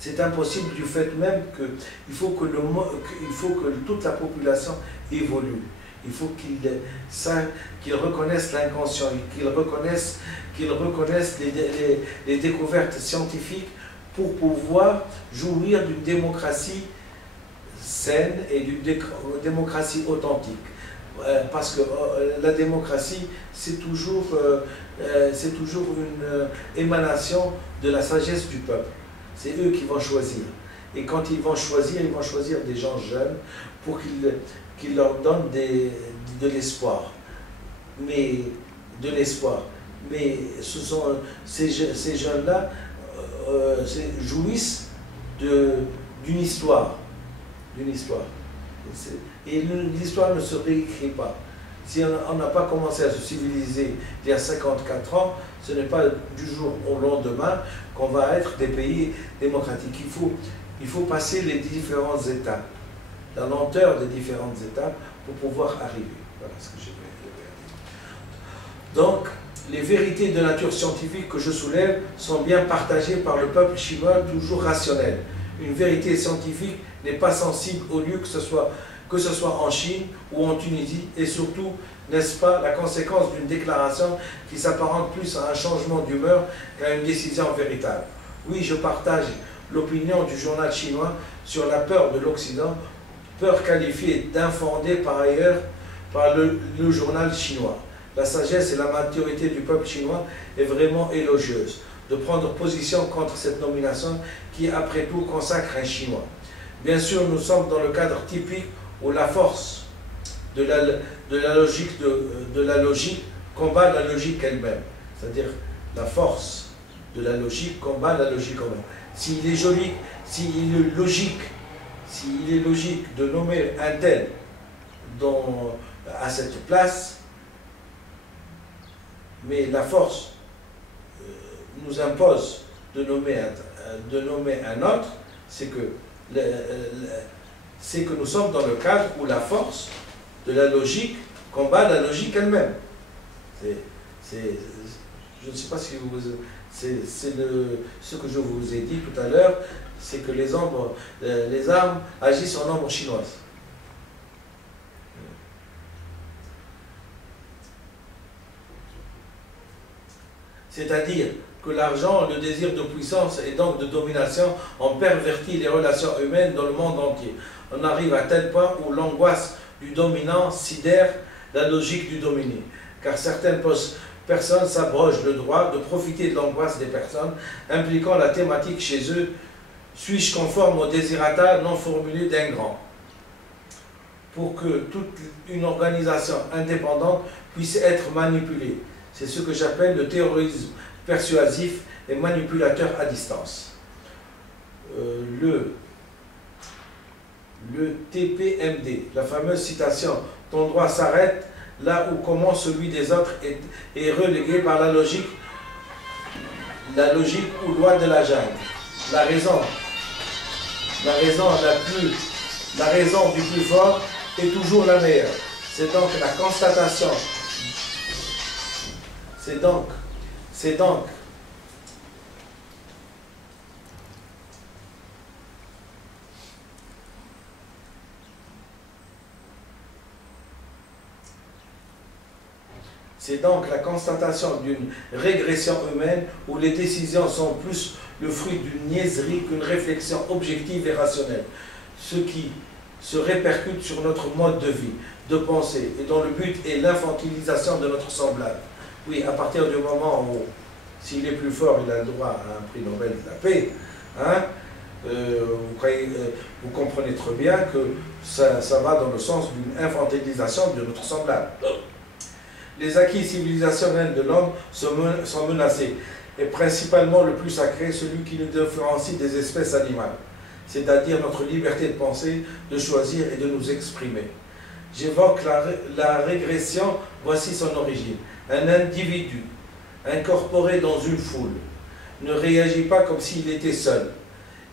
C'est impossible du fait même qu'il faut que toute la population évolue. Il faut qu'ils reconnaissent l'inconscient, qu'ils reconnaissent les découvertes scientifiques pour pouvoir jouir d'une démocratie saine et d'une démocratie authentique. Parce que la démocratie, c'est toujours une émanation de la sagesse du peuple. C'est eux qui vont choisir. Et quand ils vont choisir des gens jeunes pour qu'ils leur donnent de l'espoir. Mais ces jeunes-là jouissent d'une histoire. Et l'histoire ne se réécrit pas. Si on n'a pas commencé à se civiliser il y a 54 ans, ce n'est pas du jour au lendemain qu'on va être des pays démocratiques. Il faut passer les différentes étapes, la lenteur des différentes étapes pour pouvoir arriver. Voilà ce que je vais dire. Donc, les vérités de nature scientifique que je soulève sont bien partagées par le peuple chinois, toujours rationnel. Une vérité scientifique n'est pas sensible au lieu que ce soit en Chine ou en Tunisie, et surtout, n'est-ce pas, la conséquence d'une déclaration qui s'apparente plus à un changement d'humeur qu'à une décision véritable. Oui, je partage l'opinion du journal chinois sur la peur de l'Occident, peur qualifiée d'infondée par ailleurs par le journal chinois. La sagesse et la maturité du peuple chinois est vraiment élogieuse de prendre position contre cette nomination qui, après tout, consacre un Chinois. Bien sûr, nous sommes dans le cadre typique où la force de la logique combat la logique elle-même. C'est-à-dire la force de la logique combat la logique elle-même. S'il est logique de nommer un tel à cette place, mais la force nous impose de nommer un autre, c'est que nous sommes dans le cadre où la force de la logique combat la logique elle-même. Je ne sais pas si ce que je vous ai dit tout à l'heure, c'est que les armes agissent en ombre chinoise. C'est-à-dire que l'argent, le désir de puissance et donc de domination ont perverti les relations humaines dans le monde entier. On arrive à tel point où l'angoisse du dominant sidère la logique du dominé, car certaines personnes s'abrogent le droit de profiter de l'angoisse des personnes, impliquant la thématique chez eux « suis-je conforme au désirata non formulé d'un grand ?» pour que toute une organisation indépendante puisse être manipulée. C'est ce que j'appelle le terrorisme persuasif et manipulateur à distance. Le TPMD, la fameuse citation « ton droit s'arrête là où commence celui des autres » est relégué par la logique ou loi de la jungle. La raison du plus fort est toujours la meilleure. C'est donc la constatation. C'est donc la constatation d'une régression humaine où les décisions sont plus le fruit d'une niaiserie qu'une réflexion objective et rationnelle, ce qui se répercute sur notre mode de vie, de pensée, et dont le but est l'infantilisation de notre semblable. Oui, à partir du moment où, s'il est plus fort, il a le droit à un prix Nobel de la paix, hein, vous comprenez très bien que ça va dans le sens d'une infantilisation de notre semblable. Les acquis civilisationnels de l'homme sont menacés, et principalement le plus sacré, celui qui nous différencie des espèces animales, c'est-à-dire notre liberté de penser, de choisir et de nous exprimer. J'évoque la régression, voici son origine. Un individu, incorporé dans une foule, ne réagit pas comme s'il était seul.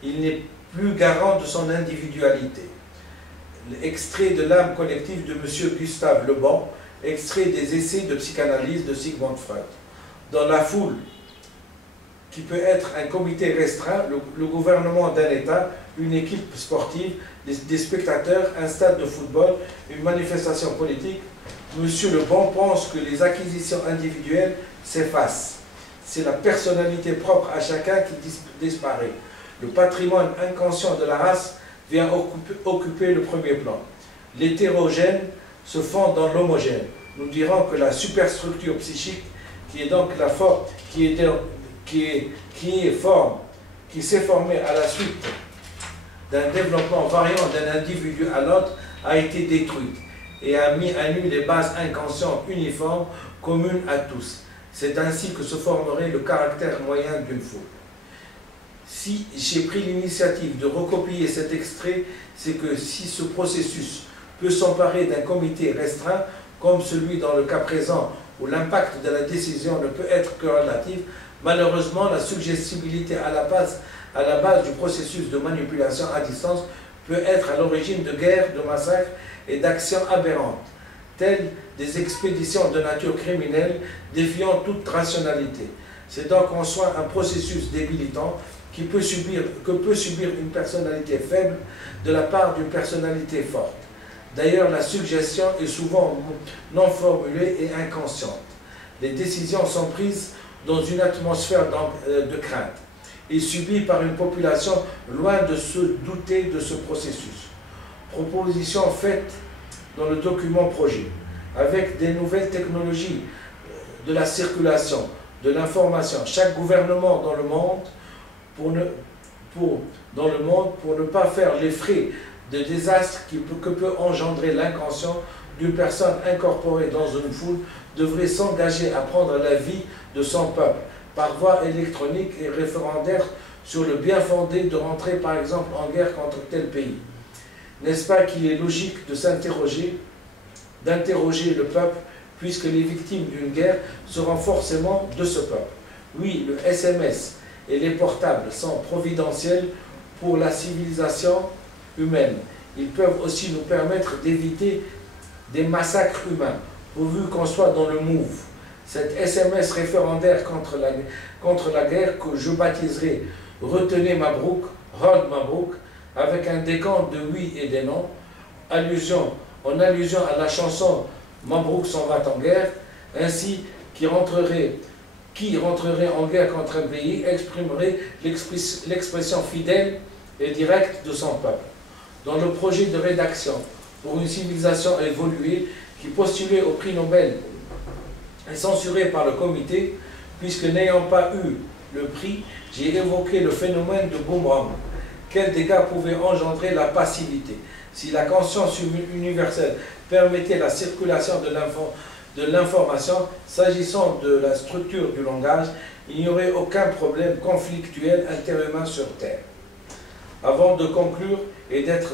Il n'est plus garant de son individualité. Extrait de l'âme collective de M. Gustave Le Bon, extrait des essais de psychanalyse de Sigmund Freud. Dans la foule qui peut être un comité restreint, le gouvernement d'un État, une équipe sportive, des spectateurs, un stade de football, une manifestation politique. Monsieur Lebon pense que les acquisitions individuelles s'effacent. C'est la personnalité propre à chacun qui disparaît. Le patrimoine inconscient de la race vient occuper le premier plan. L'hétérogène se fond dans l'homogène. Nous dirons que la superstructure psychique, qui est donc la forme, qui s'est formée à la suite d'un développement variant d'un individu à l'autre, a été détruite et a mis à nu les bases inconscientes uniformes communes à tous. C'est ainsi que se formerait le caractère moyen d'une foule. Si j'ai pris l'initiative de recopier cet extrait, c'est que si ce processus peut s'emparer d'un comité restreint, comme celui dans le cas présent où l'impact de la décision ne peut être que relatif, malheureusement la suggestibilité à la base du processus de manipulation à distance peut être à l'origine de guerres, de massacres et d'actions aberrantes, telles des expéditions de nature criminelle défiant toute rationalité. C'est donc en soi un processus débilitant que peut subir une personnalité faible de la part d'une personnalité forte. D'ailleurs, la suggestion est souvent non formulée et inconsciente. Les décisions sont prises dans une atmosphère de crainte et subies par une population loin de se douter de ce processus. Proposition faite dans le document projet. Avec des nouvelles technologies de la circulation, de l'information, chaque gouvernement dans le monde, pour ne pas faire les frais de désastres que peut engendrer l'inconscient d'une personne incorporée dans une foule, devrait s'engager à prendre la vie de son peuple par voie électronique et référendaire sur le bien fondé de rentrer par exemple en guerre contre tel pays. N'est-ce pas qu'il est logique d'interroger le peuple, puisque les victimes d'une guerre seront forcément de ce peuple? Oui, le SMS et les portables sont providentiels pour la civilisation humaine. Ils peuvent aussi nous permettre d'éviter des massacres humains, pourvu qu'on soit dans le move. Cet SMS référendaire contre la guerre que je baptiserai « Retenez Mabrouk », « Hold Mabrouk », avec un décompte de oui et des non, en allusion à la chanson « Mabrouk s'en va en guerre », ainsi qui rentrerait en guerre contre un pays exprimerait l'expression fidèle et directe de son peuple. Dans le projet de rédaction pour une civilisation évoluée qui postulait au prix Nobel est censuré par le comité, puisque n'ayant pas eu le prix, j'ai évoqué le phénomène de boomerang. Quels dégâts pouvait engendrer la passivité? Si la conscience universelle permettait la circulation de l'information, s'agissant de la structure du langage, il n'y aurait aucun problème conflictuel interhumain sur Terre. Avant de conclure et d'être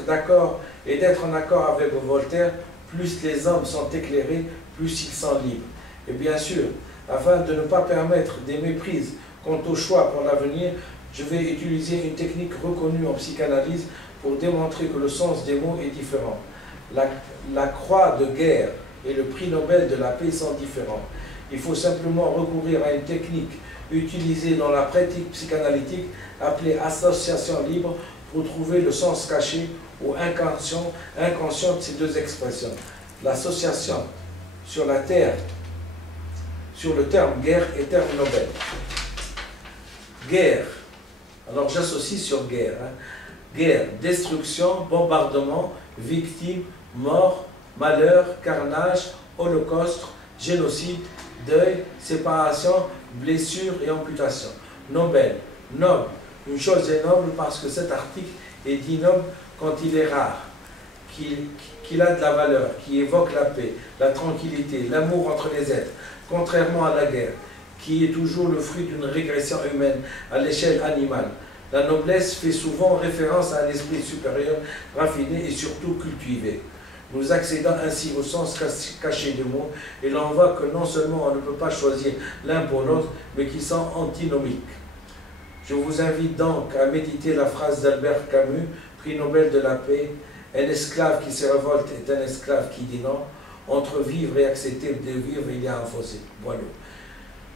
en accord avec Voltaire, plus les hommes sont éclairés, plus ils sont libres. Et bien sûr, afin de ne pas permettre des méprises quant au choix pour l'avenir, je vais utiliser une technique reconnue en psychanalyse pour démontrer que le sens des mots est différent. La croix de guerre et le prix Nobel de la paix sont différents. Il faut simplement recourir à une technique utilisée dans la pratique psychanalytique appelée association libre pour trouver le sens caché ou inconscient de ces deux expressions. L'association sur la terre, sur le terme guerre et terme Nobel. Guerre. Alors j'associe sur guerre. Guerre, destruction, bombardement, victime, mort, malheur, carnage, holocauste, génocide, deuil, séparation, blessure et amputation. Nobel, noble. Une chose est noble parce que cet article est dit noble quand il est rare, qu'il a de la valeur, qui évoque la paix, la tranquillité, l'amour entre les êtres, contrairement à la guerre, qui est toujours le fruit d'une régression humaine à l'échelle animale. La noblesse fait souvent référence à un esprit supérieur, raffiné et surtout cultivé. Nous accédons ainsi au sens caché du mot, et l'on voit que non seulement on ne peut pas choisir l'un pour l'autre, mais qu'ils sont antinomiques. Je vous invite donc à méditer la phrase d'Albert Camus, prix Nobel de la paix: un esclave qui se révolte est un esclave qui dit non. Entre vivre et accepter de vivre, il y a un fossé. Voilà.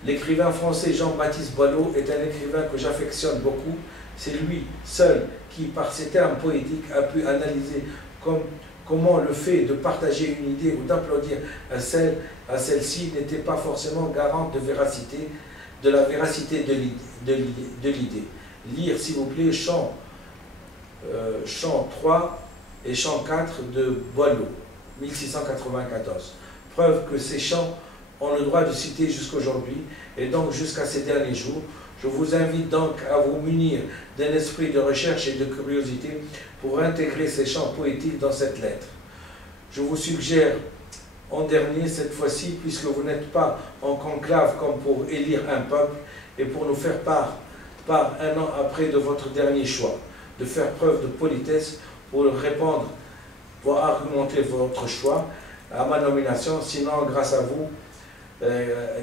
L'écrivain français Jean-Baptiste Boileau est un écrivain que j'affectionne beaucoup. C'est lui seul qui, par ses termes poétiques, a pu analyser comment le fait de partager une idée ou d'applaudir à celle-ci n'était pas forcément garante de la véracité de l'idée. Lire, s'il vous plaît, chant 3 et chant 4 de Boileau, 1694. Preuve que ces chants ont le droit de citer jusqu'aujourd'hui et donc jusqu'à ces derniers jours. Je vous invite donc à vous munir d'un esprit de recherche et de curiosité pour intégrer ces chants poétiques dans cette lettre. Je vous suggère en dernier, cette fois-ci, puisque vous n'êtes pas en conclave comme pour élire un peuple et pour nous faire part un an après de votre dernier choix, de faire preuve de politesse pour répondre, pour argumenter votre choix à ma nomination. Sinon, grâce à vous,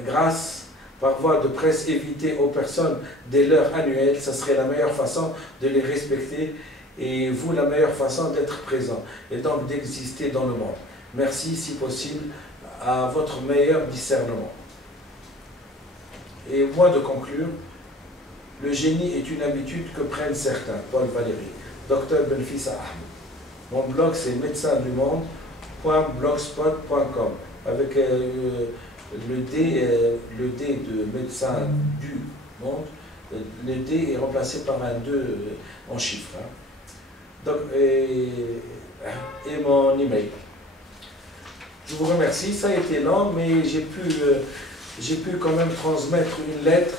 grâce par voie de presse, éviter aux personnes des leurs annuelles, ce serait la meilleure façon de les respecter et vous, la meilleure façon d'être présent et donc d'exister dans le monde. Merci, si possible, à votre meilleur discernement. Et moi de conclure, le génie est une habitude que prennent certains. Paul Valéry, Dr Benfissa Ahmed. Mon blog c'est médecindumonde.blogspot.com avec le D de médecin du monde. Le D est remplacé par un 2 en chiffres. Hein. Donc, et mon email. Je vous remercie, ça a été long, mais j'ai pu quand même transmettre une lettre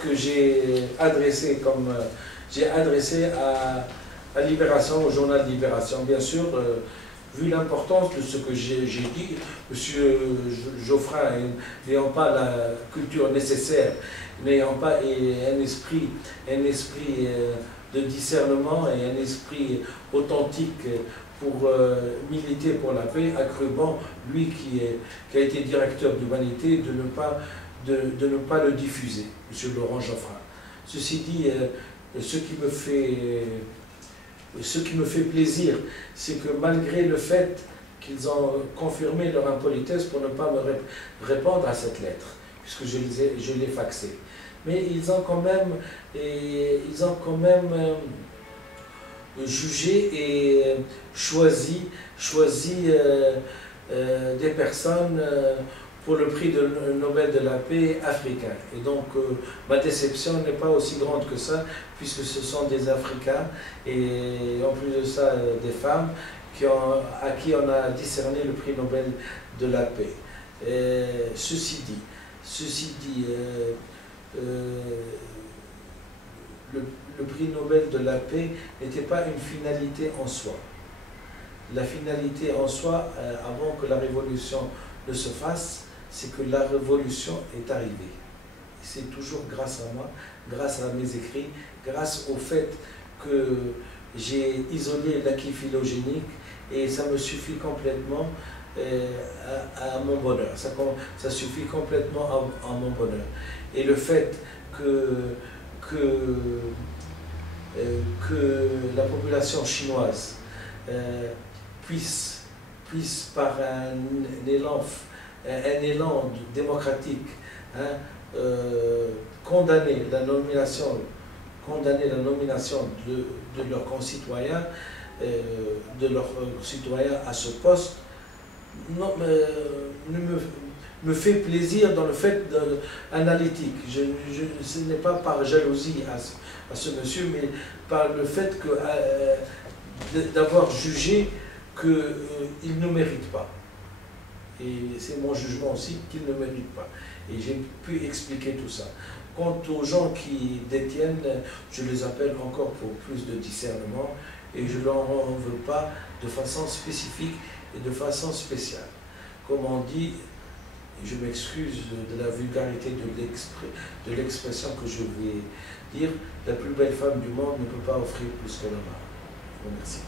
que j'ai adressée à Libération, au journal Libération. Bien sûr, vu l'importance de ce que j'ai dit, M. Geoffrin, n'ayant pas la culture nécessaire, n'ayant pas un esprit de discernement et un esprit authentique pour militer pour la paix, a cru bon, lui qui a été directeur d'Humanité, de ne pas le diffuser, M. Laurent Geoffrin. Ceci dit, ce qui me fait plaisir, c'est que malgré le fait qu'ils ont confirmé leur impolitesse pour ne pas me répondre à cette lettre, puisque je l'ai faxée, mais ils ont quand même jugé et choisi des personnes pour le prix de Nobel de la paix africain. Et donc ma déception n'est pas aussi grande que ça, puisque ce sont des Africains et en plus de ça des femmes à qui on a décerné le prix Nobel de la paix. Ceci dit, le prix Nobel de la paix n'était pas une finalité en soi. La finalité en soi, avant que la révolution ne se fasse, c'est que la révolution est arrivée. C'est toujours grâce à moi, grâce à mes écrits, grâce au fait que j'ai isolé l'acquis phylogénique et ça me suffit complètement à mon bonheur. Ça suffit complètement à mon bonheur. Et le fait que la population chinoise puisse par un élan démocratique, hein, condamner la nomination de leurs concitoyens, à ce poste, me fait plaisir dans le fait analytique. Ce n'est pas par jalousie à ce monsieur, mais par le fait d'avoir jugé qu'il ne mérite pas. Et c'est mon jugement aussi qu'il ne mérite pas. Et j'ai pu expliquer tout ça. Quant aux gens qui détiennent, je les appelle encore pour plus de discernement et je ne leur en veux pas de façon spécifique et de façon spéciale. Comme on dit, et je m'excuse de la vulgarité de l'expression que je vais dire, la plus belle femme du monde ne peut pas offrir plus que la mort. Je vous remercie.